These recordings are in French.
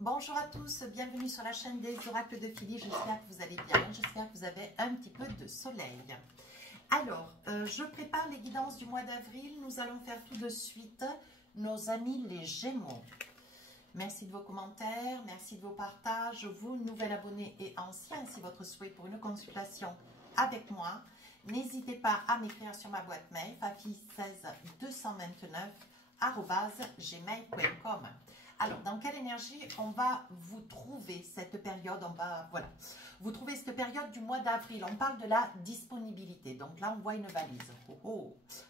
Bonjour à tous, bienvenue sur la chaîne des oracles de Philly. J'espère que vous allez bien, j'espère que vous avez un petit peu de soleil. Alors, je prépare les guidances du mois d'avril. Nous allons faire tout de suite nos amis les Gémeaux. Merci de vos commentaires, merci de vos partages, vous, nouvel abonné et ancien, si votre souhait pour une consultation avec moi. N'hésitez pas à m'écrire sur ma boîte mail, fafi16229@gmail.com. Alors, dans quelle énergie on va vous trouver cette période? Vous trouvez cette période du mois d'avril. On parle de la disponibilité. Donc là, on voit une valise.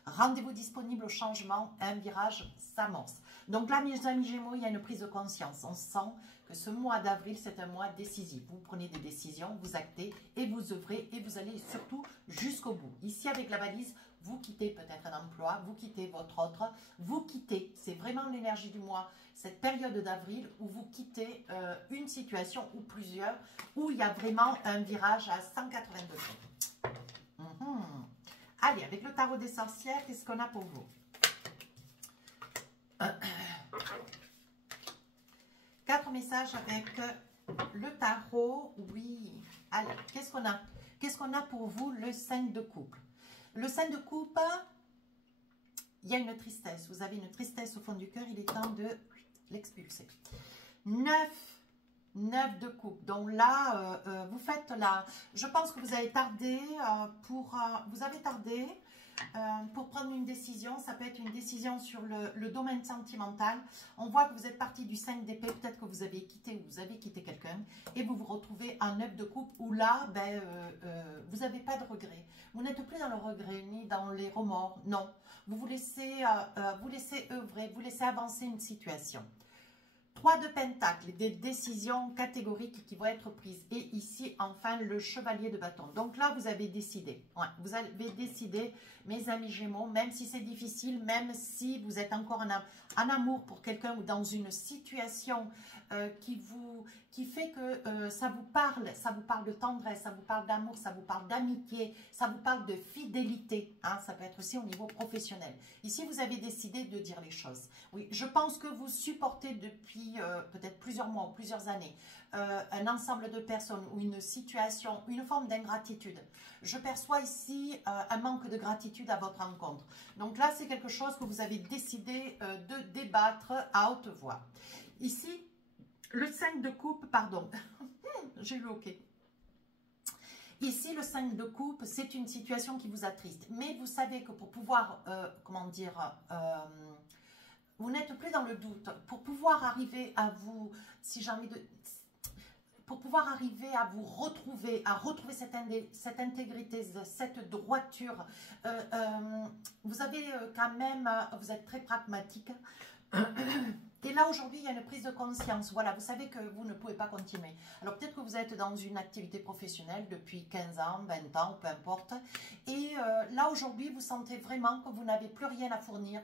Rendez-vous disponible au changement, un virage s'amorce. Donc là, mes amis Gémeaux, il y a une prise de conscience. On sent que ce mois d'avril, c'est un mois décisif. Vous prenez des décisions, vous actez et vous œuvrez et vous allez surtout jusqu'au bout. Ici, avec la valise, vous quittez peut-être un emploi, vous quittez votre autre, vous quittez, c'est vraiment l'énergie du mois, cette période d'avril où vous quittez une situation ou plusieurs, où il y a vraiment un virage à 180 degrés. Allez, avec le tarot des sorcières, qu'est-ce qu'on a pour vous? 4 messages avec le tarot, oui. Allez, qu'est-ce qu'on a? Qu'est-ce qu'on a pour vous, le 5 de coupe? Le 5 de coupe, il y a une tristesse. Vous avez une tristesse au fond du cœur, il est temps de l'expulser. 9 de coupe. Donc là, vous faites là. Je pense que vous avez tardé pour prendre une décision. Ça peut être une décision sur le domaine sentimental. On voit que vous êtes parti du 5 d'épée. Peut-être que vous avez quitté ou vous avez quitté quelqu'un. Et vous vous retrouvez en 9 de coupe où là, vous n'avez pas de regret. Vous n'êtes plus dans le regret ni dans les remords. Non. Vous laissez œuvrer, vous laissez avancer une situation. 3 de pentacles, des décisions catégoriques qui vont être prises. Et ici, enfin, le chevalier de bâton. Donc là, vous avez décidé. Ouais, vous avez décidé, mes amis Gémeaux, même si c'est difficile, même si vous êtes encore en amour pour quelqu'un ou dans une situation qui fait que ça vous parle de tendresse, ça vous parle d'amour, ça vous parle d'amitié, ça vous parle de fidélité. Hein, ça peut être aussi au niveau professionnel. Ici, vous avez décidé de dire les choses. Oui, je pense que vous supportez depuis peut-être plusieurs mois ou plusieurs années, un ensemble de personnes ou une situation, une forme d'ingratitude. Je perçois ici un manque de gratitude à votre encontre. Donc là, c'est quelque chose que vous avez décidé de débattre à haute voix. Ici, le 5 de coupe, pardon, j'ai eu OK. Ici, le 5 de coupe, c'est une situation qui vous attriste. Mais vous savez que pour pouvoir, vous n'êtes plus dans le doute. Pour pouvoir arriver à vous, si j'ai envie de... Pour pouvoir arriver à vous retrouver, cette intégrité, cette droiture, vous avez quand même, vous êtes très pragmatique. Et là, aujourd'hui, il y a une prise de conscience. Voilà, vous savez que vous ne pouvez pas continuer. Alors, peut-être que vous êtes dans une activité professionnelle depuis 15 ans, 20 ans, peu importe. Et là, aujourd'hui, vous sentez vraiment que vous n'avez plus rien à fournir,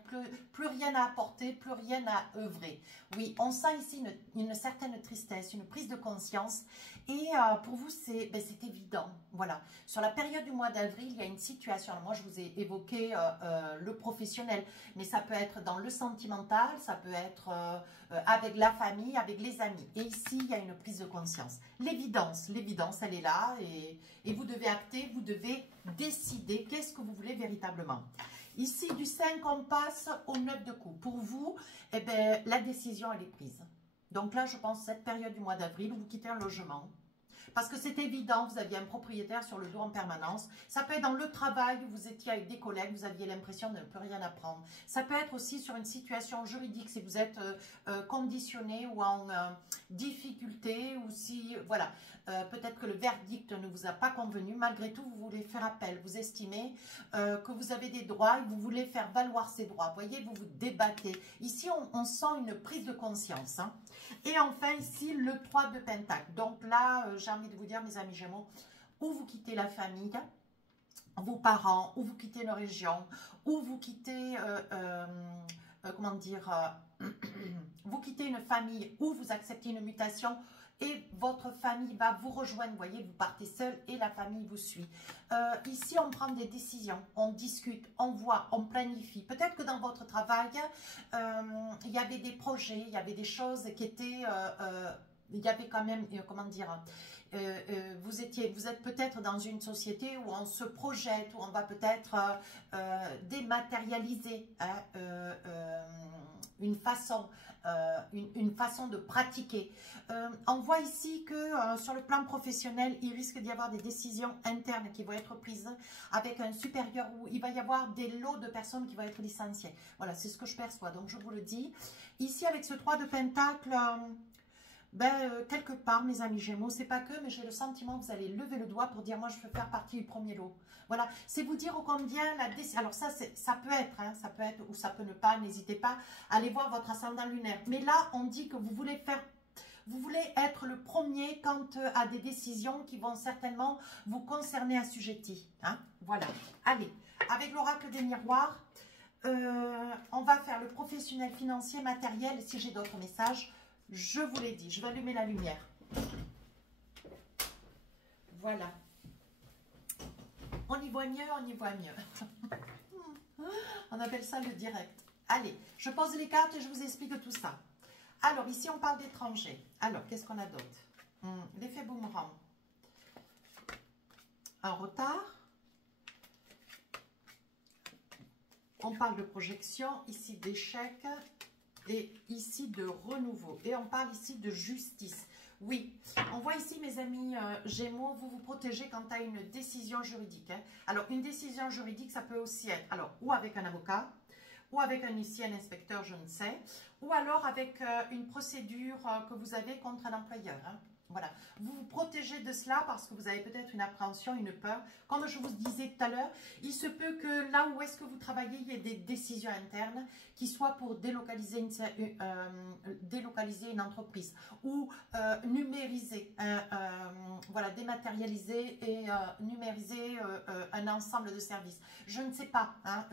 plus rien à apporter, plus rien à œuvrer. Oui, on sent ici une certaine tristesse, une prise de conscience. Et pour vous, c'est évident. Voilà. Sur la période du mois d'avril, il y a une situation. Alors, moi, je vous ai évoqué le professionnel, mais ça peut être dans le sentimental, ça peut être avec la famille, avec les amis. Et ici, il y a une prise de conscience. L'évidence, elle est là et vous devez acter, vous devez décider qu'est-ce que vous voulez véritablement. Ici, du 5, on passe au 9 de coupe. Pour vous, eh bien, la décision, elle est prise. Donc là, je pense cette période du mois d'avril où vous quittez un logement. Parce que c'est évident, vous aviez un propriétaire sur le dos en permanence. Ça peut être dans le travail où vous étiez avec des collègues, vous aviez l'impression de ne plus rien apprendre. Ça peut être aussi sur une situation juridique, si vous êtes conditionné ou en difficulté, ou si, voilà, peut-être que le verdict ne vous a pas convenu. Malgré tout, vous voulez faire appel. Vous estimez que vous avez des droits et vous voulez faire valoir ces droits. Vous voyez, vous vous débattez. Ici, on sent une prise de conscience. Hein. Et enfin, ici, le 3 de Pentacle. Donc là, j'ai envie de vous dire, mes amis Gémeaux, où vous quittez la famille, vos parents, où vous quittez une région, où vous quittez, vous quittez une famille, où vous acceptez une mutation. et votre famille va vous rejoindre. Vous voyez, vous partez seul et la famille vous suit. Ici, on prend des décisions, on discute, on voit, on planifie. Peut-être que dans votre travail, il y avait des projets, il y avait des choses qui étaient... il y avait quand même, comment dire, vous êtes peut-être dans une société où on se projette, où on va peut-être dématérialiser hein, une façon de pratiquer. On voit ici que sur le plan professionnel, il risque d'y avoir des décisions internes qui vont être prises avec un supérieur où il va y avoir des lots de personnes qui vont être licenciées. Voilà, c'est ce que je perçois, donc je vous le dis. Ici, avec ce 3 de Pentacle... quelque part, mes amis Gémeaux, c'est pas que, mais j'ai le sentiment que vous allez lever le doigt pour dire, moi, je veux faire partie du premier lot. Voilà, c'est vous dire ô combien la décision... Alors ça, ça peut être, hein, ça peut être ou ça peut ne pas, n'hésitez pas à aller voir votre ascendant lunaire. Mais là, on dit que vous voulez être le premier quant à des décisions qui vont certainement vous concerner assujettis. Hein, voilà, allez, avec l'oracle des miroirs, on va faire le professionnel, financier, matériel. Si j'ai d'autres messages, je vous l'ai dit, je vais allumer la lumière. Voilà. On y voit mieux, on y voit mieux. On appelle ça le direct. Allez, je pose les cartes et je vous explique tout ça. Alors, ici, on parle d'étrangers. Alors, qu'est-ce qu'on a d'autre? L'effet boomerang. Un retard. On parle de projection, ici d'échec. Et ici de renouveau. Et on parle ici de justice. Oui, on voit ici, mes amis Gémeaux, vous vous protégez quant à une décision juridique. Hein. Alors, une décision juridique, ça peut aussi être, alors, ou avec un avocat, ou avec un huissier, un inspecteur, je ne sais, ou alors avec une procédure que vous avez contre un employeur. Hein. Voilà, vous vous protégez de cela parce que vous avez peut-être une appréhension, une peur. Comme je vous disais tout à l'heure, il se peut que là où est-ce que vous travaillez, il y ait des décisions internes qui soient pour délocaliser une entreprise ou numériser, voilà, dématérialiser et numériser un ensemble de services. Je ne sais pas, hein,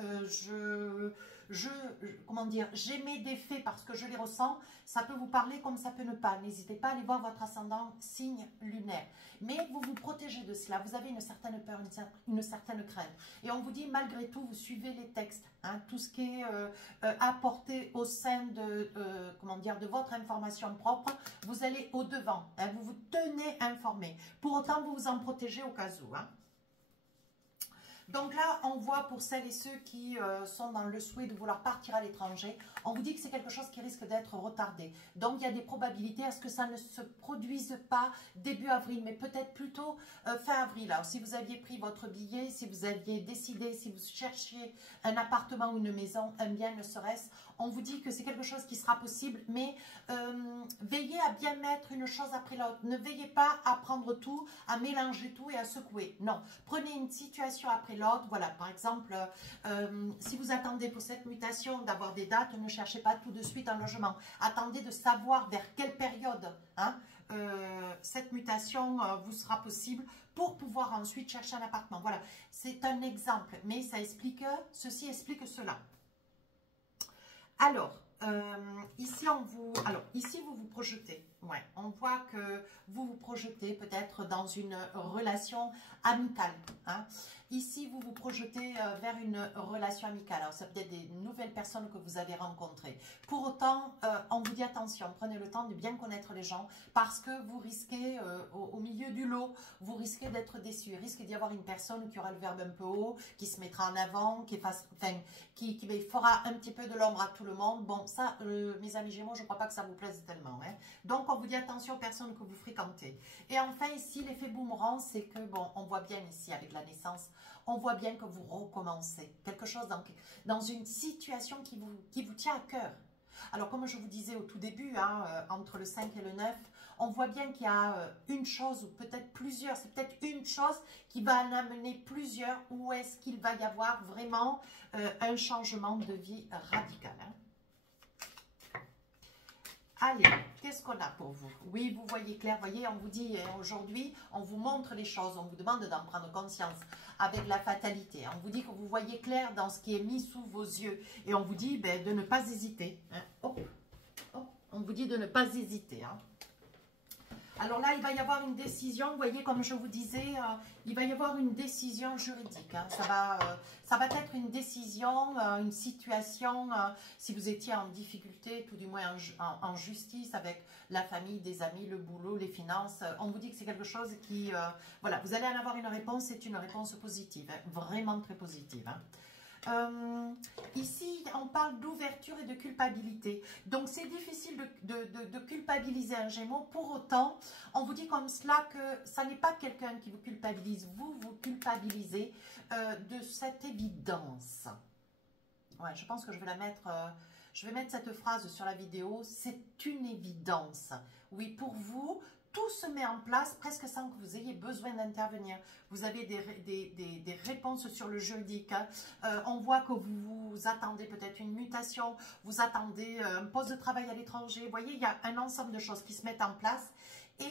comment dire, j'émets des faits parce que je les ressens. Ça peut vous parler comme ça peut ne pas. N'hésitez pas à aller voir votre ascendant signe lunaire. Mais vous vous protégez de cela. Vous avez une certaine peur, une certaine crainte. Et on vous dit, malgré tout, vous suivez les textes. Hein, tout ce qui est apporté au sein de, comment dire, de votre information propre, vous allez au-devant. Hein, vous vous tenez informé. Pour autant, vous vous en protégez au cas où. Hein. Donc là, on voit pour celles et ceux qui sont dans le souhait de vouloir partir à l'étranger, on vous dit que c'est quelque chose qui risque d'être retardé. Donc il y a des probabilités à ce que ça ne se produise pas début avril, mais peut-être plutôt fin avril. Alors si vous aviez pris votre billet, si vous aviez décidé, si vous cherchiez un appartement ou une maison, un bien ne serait-ce, on vous dit que c'est quelque chose qui sera possible, mais veillez à bien mettre une chose après l'autre. Ne veillez pas à prendre tout, à mélanger tout et à secouer. Non, prenez une situation après l'autre. Voilà, par exemple, si vous attendez pour cette mutation d'avoir des dates, ne cherchez pas tout de suite un logement. Attendez de savoir vers quelle période hein, cette mutation vous sera possible pour pouvoir ensuite chercher un appartement. Voilà, c'est un exemple, mais ça explique, ceci explique cela. Alors, ici, vous vous projetez. Ouais, on voit que vous vous projetez peut-être dans une relation amicale. Hein. Ici, vous vous projetez vers une relation amicale. Alors, ça peut être des nouvelles personnes que vous avez rencontrées. Pour autant, on vous dit attention, prenez le temps de bien connaître les gens parce que vous risquez, au milieu du lot, vous risquez d'être déçu. Il risque d'y avoir une personne qui aura le verbe un peu haut, qui se mettra en avant, qui fera un petit peu de l'ombre à tout le monde. Bon, ça, mes amis Gémeaux, je ne crois pas que ça vous plaise tellement. Hein. Donc, on vous dit attention aux personnes que vous fréquentez. Et enfin, ici, l'effet boomerang, c'est que, bon, on voit bien ici avec la naissance, on voit bien que vous recommencez. Quelque chose dans une situation qui vous tient à cœur. Alors, comme je vous disais au tout début, hein, entre le 5 et le 9, on voit bien qu'il y a une chose ou peut-être plusieurs. C'est peut-être une chose qui va en amener plusieurs. Ou est-ce qu'il va y avoir vraiment un changement de vie radical hein. Allez, qu'est-ce qu'on a pour vous? Oui, vous voyez clair, voyez, on vous dit aujourd'hui, on vous montre les choses, on vous demande d'en prendre conscience avec la fatalité. On vous dit que vous voyez clair dans ce qui est mis sous vos yeux et on vous dit de ne pas hésiter. Hein. Oh, on vous dit de ne pas hésiter. Hein. Alors là, il va y avoir une décision, vous voyez, comme je vous disais, il va y avoir une décision juridique. Hein. Ça va être une décision, une situation, si vous étiez en difficulté, tout du moins en justice avec la famille, des amis, le boulot, les finances. On vous dit que c'est quelque chose qui, voilà, vous allez en avoir une réponse, c'est une réponse positive, hein, vraiment très positive. Hein. Ici, on parle d'ouverture et de culpabilité. Donc, c'est difficile de culpabiliser un Gémeaux. Pour autant, on vous dit comme cela que ça n'est pas quelqu'un qui vous culpabilise. Vous culpabilisez de cette évidence. Ouais, je pense que je vais la mettre... je vais mettre cette phrase sur la vidéo. C'est une évidence. Oui, pour vous... Tout se met en place presque sans que vous ayez besoin d'intervenir. Vous avez des réponses sur le juridique. Hein. On voit que vous attendez peut-être une mutation, vous attendez un poste de travail à l'étranger. Vous voyez, il y a un ensemble de choses qui se mettent en place. Et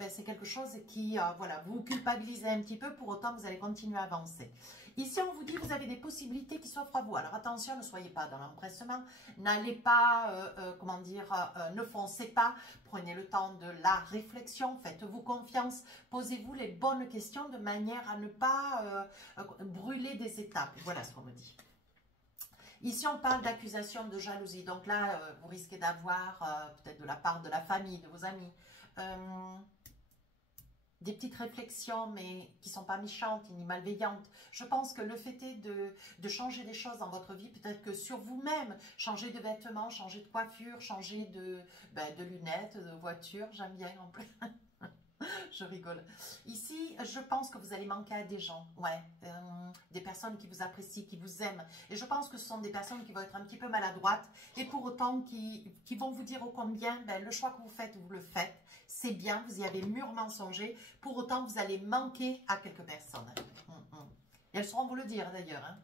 ben, c'est quelque chose qui, voilà, vous culpabilisez un petit peu, pour autant vous allez continuer à avancer. Ici, on vous dit que vous avez des possibilités qui s'offrent à vous. Alors attention, ne soyez pas dans l'empressement, n'allez pas, comment dire, ne foncez pas, prenez le temps de la réflexion, faites-vous confiance, posez-vous les bonnes questions de manière à ne pas brûler des étapes. Voilà ce qu'on me dit. Ici, on parle d'accusation de jalousie. Donc là, vous risquez d'avoir, peut-être de la part de la famille, de vos amis, des petites réflexions, mais qui ne sont pas méchantes ni malveillantes. Je pense que le fait est de changer des choses dans votre vie, peut-être que sur vous-même, changer de vêtements, changer de coiffure, changer de lunettes, de voiture, j'aime bien en plus. Je rigole. Ici, je pense que vous allez manquer à des gens, ouais, des personnes qui vous apprécient, qui vous aiment. Et je pense que ce sont des personnes qui vont être un petit peu maladroites et pour autant qui vont vous dire ô combien le choix que vous faites, vous le faites. C'est bien, vous y avez mûrement songé. Pour autant, vous allez manquer à quelques personnes. Et elles sauront vous le dire d'ailleurs. Hein.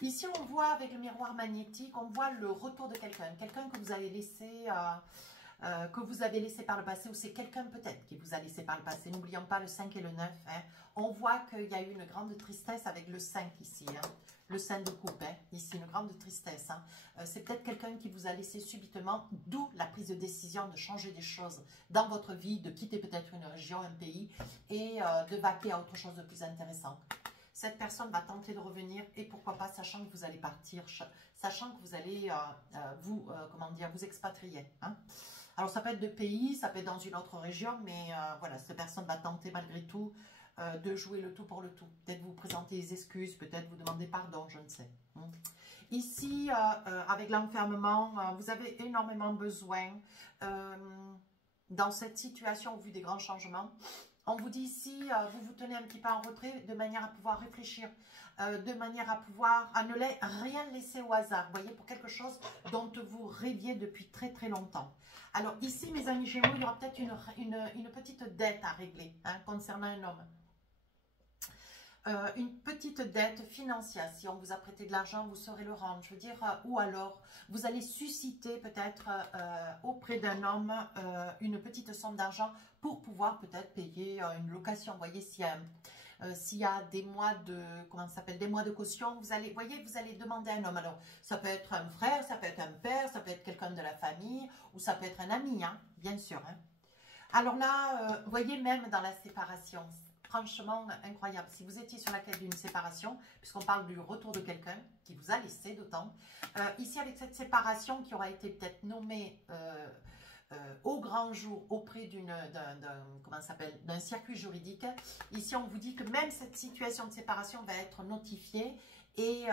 Ici, on voit avec le miroir magnétique, on voit le retour de quelqu'un. Quelqu'un que vous avez laissé... que vous avez laissé par le passé, ou c'est quelqu'un peut-être qui vous a laissé par le passé. N'oublions pas le 5 et le 9. Hein. On voit qu'il y a eu une grande tristesse avec le 5 ici. Hein. Le 5 de coupe, hein. Ici, une grande tristesse. Hein. C'est peut-être quelqu'un qui vous a laissé subitement, d'où la prise de décision de changer des choses dans votre vie, de quitter peut-être une région, un pays, et de vaquer à autre chose de plus intéressant. Cette personne va tenter de revenir, et pourquoi pas, sachant que vous allez partir, sachant que vous allez comment dire, vous expatrier. Hein. Alors, ça peut être de pays, ça peut être dans une autre région, mais voilà, cette personne va tenter malgré tout de jouer le tout pour le tout. Peut-être vous présenter des excuses, peut-être vous demander pardon, je ne sais. Ici, avec l'enfermement, vous avez énormément besoin, dans cette situation, au vu des grands changements, on vous dit ici, vous vous tenez un petit peu en retrait de manière à pouvoir réfléchir, de manière à pouvoir, à ne rien laisser au hasard, vous voyez, pour quelque chose dont vous rêviez depuis très très longtemps. Alors ici, mes amis Gémeaux, il y aura peut-être une petite dette à régler, hein, concernant un homme. Une petite dette financière, si on vous a prêté de l'argent, vous saurez le rendre, je veux dire, ou alors vous allez susciter peut-être auprès d'un homme une petite somme d'argent pour pouvoir peut-être payer une location. Vous voyez, s'il y a des mois de, comment ça s'appelle, des mois de caution, vous allez, voyez, vous allez demander à un homme. Alors, ça peut être un frère, ça peut être un père, ça peut être quelqu'un de la famille, ou ça peut être un ami, hein, bien sûr. Hein. Alors là, vous voyez, même dans la séparation, franchement incroyable. Si vous étiez sur la quête d'une séparation, puisqu'on parle du retour de quelqu'un qui vous a laissé d'autant, ici avec cette séparation qui aura été peut-être nommée au grand jour auprès d'un circuit juridique, ici on vous dit que même cette situation de séparation va être notifiée et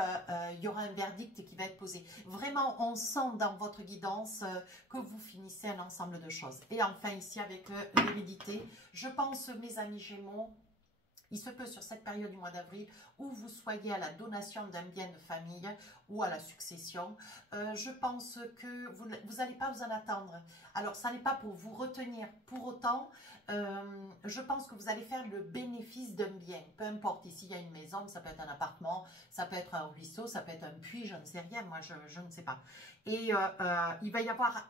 il y aura un verdict qui va être posé. Vraiment, on sent dans votre guidance que vous finissez un ensemble de choses. Et enfin ici avec l'hérédité, je pense mes amis Gémeaux, il se peut sur cette période du mois d'avril où vous soyez à la donation d'un bien de famille ou à la succession. Je pense que vous n'allez pas vous en attendre. Alors, ça n'est pas pour vous retenir. Pour autant, je pense que vous allez faire le bénéfice d'un bien. Peu importe, ici, il y a une maison, ça peut être un appartement, ça peut être un ruisseau, ça peut être un puits, je ne sais rien, moi, je ne sais pas. Et il va y avoir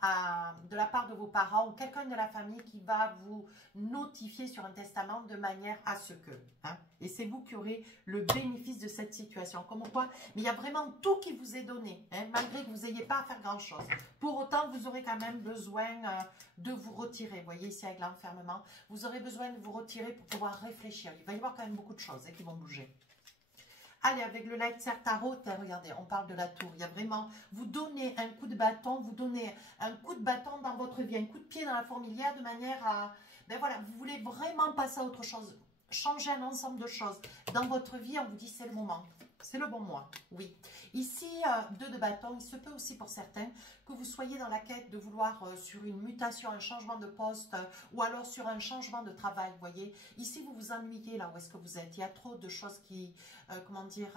de la part de vos parents ou quelqu'un de la famille qui va vous notifier sur un testament de manière à ce que, hein, et c'est vous qui aurez le bénéfice de cette situation. Comme quoi, mais il y a vraiment tout qui vous est donné, hein, malgré que vous n'ayez pas à faire grand-chose. Pour autant, vous aurez quand même besoin de vous retirer. Vous voyez ici avec l'enfermement, vous aurez besoin de vous retirer pour pouvoir réfléchir. Il va y avoir quand même beaucoup de choses, hein, qui vont bouger. Allez, avec le Leitzer Tarot, regardez, on parle de la tour. Il y a vraiment, vous donnez un coup de bâton, vous donnez un coup de bâton dans votre vie, un coup de pied dans la fourmilière de manière à, ben voilà, vous voulez vraiment passer à autre chose, changer un ensemble de choses. Dans votre vie, on vous dit c'est le moment. C'est le bon mois, oui. Ici, 2 de bâton, il se peut aussi pour certains que vous soyez dans la quête de vouloir sur une mutation, un changement de poste ou alors sur un changement de travail, vous voyez. Ici, vous vous ennuyez là où est-ce que vous êtes. Il y a trop de choses qui, comment dire,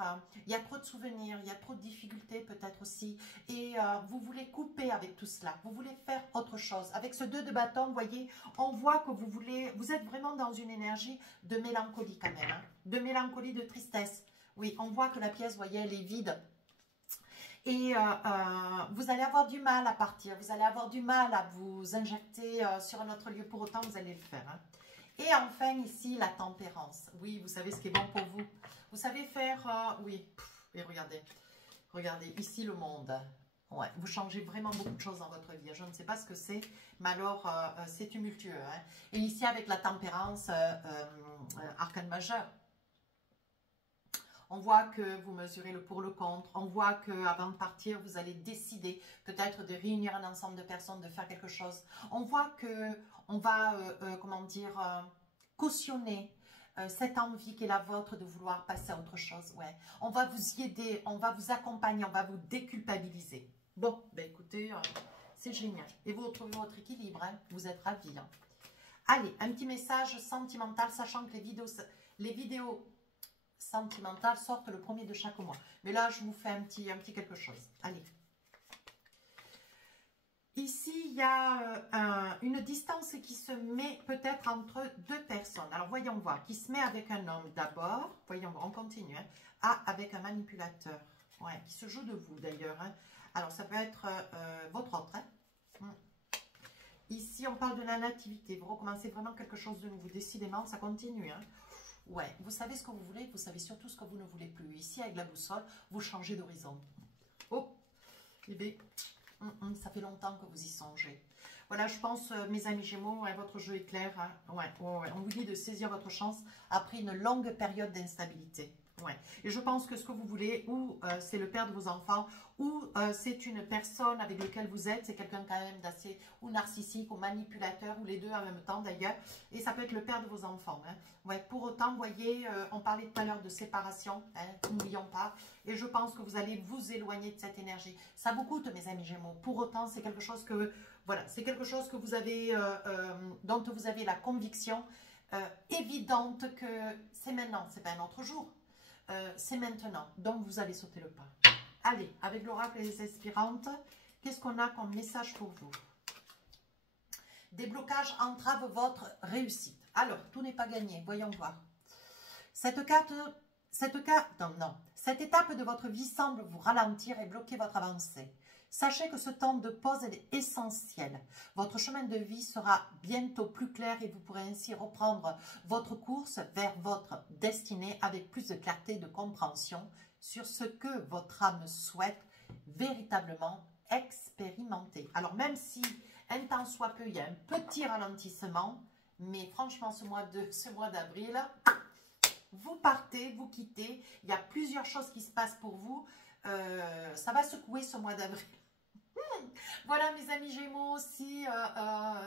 il y a trop de souvenirs, il y a trop de difficultés peut-être aussi. Et vous voulez couper avec tout cela, vous voulez faire autre chose. Avec ce 2 de bâton, vous voyez, on voit que vous êtes vraiment dans une énergie de mélancolie quand même, hein, de mélancolie, de tristesse. Oui, on voit que la pièce, vous voyez, elle est vide. Et vous allez avoir du mal à partir. Vous allez avoir du mal à vous injecter sur un autre lieu. Pour autant, vous allez le faire. Hein. Et enfin, ici, la tempérance. Oui, vous savez ce qui est bon pour vous. Vous savez faire... oui, et regardez. Regardez, ici, le monde. Ouais, vous changez vraiment beaucoup de choses dans votre vie. Je ne sais pas ce que c'est, mais alors, c'est tumultueux. Hein. Et ici, avec la tempérance, arcane majeur. On voit que vous mesurez le pour, le contre. On voit qu'avant de partir, vous allez décider peut-être de réunir un ensemble de personnes, de faire quelque chose. On voit qu'on va, comment dire, cautionner cette envie qui est la vôtre de vouloir passer à autre chose. Ouais. On va vous y aider, on va vous accompagner, on va vous déculpabiliser. Bon, ben écoutez, c'est génial. Et vous retrouvez votre équilibre, hein. Vous êtes ravis. Hein. Allez, un petit message sentimental, sachant que les vidéos sentimentales sortent le 1er de chaque mois. Mais là, je vous fais un petit quelque chose. Allez. Ici, il y a une distance qui se met peut-être entre 2 personnes. Alors, voyons voir. Qui se met avec un homme d'abord. Voyons voir, on continue. Hein. Ah, avec un manipulateur. Ouais, qui se joue de vous d'ailleurs. Hein. Alors, ça peut être votre autre. Hein. Ici, on parle de la nativité. Vous recommencez vraiment quelque chose de nouveau. Décidément, ça continue. Hein. Ouais, vous savez ce que vous voulez, vous savez surtout ce que vous ne voulez plus. Ici, avec la boussole, vous changez d'horizon. Oh, eh bien, ça fait longtemps que vous y songez. Voilà, je pense, mes amis Gémeaux, ouais, votre jeu est clair. Hein. Ouais, on vous dit de saisir votre chance après une longue période d'instabilité. Ouais. Et je pense que ce que vous voulez, ou c'est le père de vos enfants, ou c'est une personne avec laquelle vous êtes, c'est quelqu'un quand même d'assez, ou narcissique, ou manipulateur, ou les deux en même temps d'ailleurs, et ça peut être le père de vos enfants. Hein. Ouais, pour autant, vous voyez, on parlait tout à l'heure de séparation, hein, n'oublions pas, et je pense que vous allez vous éloigner de cette énergie. Ça vous coûte, mes amis Gémeaux. Pour autant, c'est quelque chose que, voilà, c'est quelque chose que vous avez, dont vous avez la conviction évidente que c'est maintenant, c'est pas un autre jour. C'est maintenant, donc vous allez sauter le pas. Allez, avec l'oracle et les aspirantes, qu'est-ce qu'on a comme message pour vous? Des blocages entravent votre réussite. Alors, tout n'est pas gagné, voyons voir. Cette étape de votre vie semble vous ralentir et bloquer votre avancée. Sachez que ce temps de pause est essentiel. Votre chemin de vie sera bientôt plus clair et vous pourrez ainsi reprendre votre course vers votre destinée avec plus de clarté et de compréhension sur ce que votre âme souhaite véritablement expérimenter. Alors même si un temps soit peu, il y a un petit ralentissement, mais franchement ce mois d'avril, vous partez, vous quittez, il y a plusieurs choses qui se passent pour vous, ça va secouer ce mois d'avril. Voilà mes amis Gémeaux, si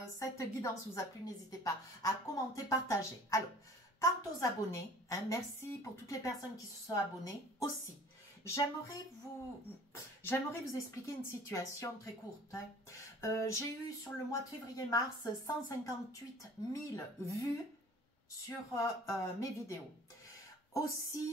cette guidance vous a plu, n'hésitez pas à commenter, partager. Alors, quant aux abonnés, hein, merci pour toutes les personnes qui se sont abonnées aussi. J'aimerais vous expliquer une situation très courte. Hein. J'ai eu sur le mois de février-mars 158 000 vues sur mes vidéos. Aussi,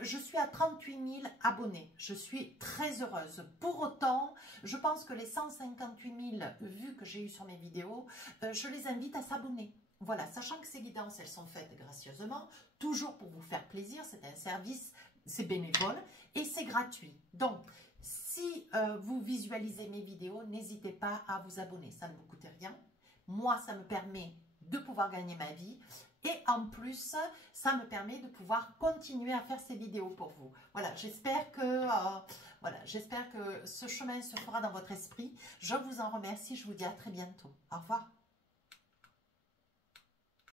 je suis à 38 000 abonnés. Je suis très heureuse. Pour autant, je pense que les 158 000 vues que j'ai eues sur mes vidéos, je les invite à s'abonner. Voilà, sachant que ces guidances, elles sont faites gracieusement, toujours pour vous faire plaisir. C'est un service, c'est bénévole et c'est gratuit. Donc, si vous visualisez mes vidéos, n'hésitez pas à vous abonner. Ça ne vous coûte rien. Moi, ça me permet de pouvoir gagner ma vie. Et en plus, ça me permet de pouvoir continuer à faire ces vidéos pour vous. Voilà, j'espère que, j'espère que ce chemin se fera dans votre esprit. Je vous en remercie, je vous dis à très bientôt. Au revoir.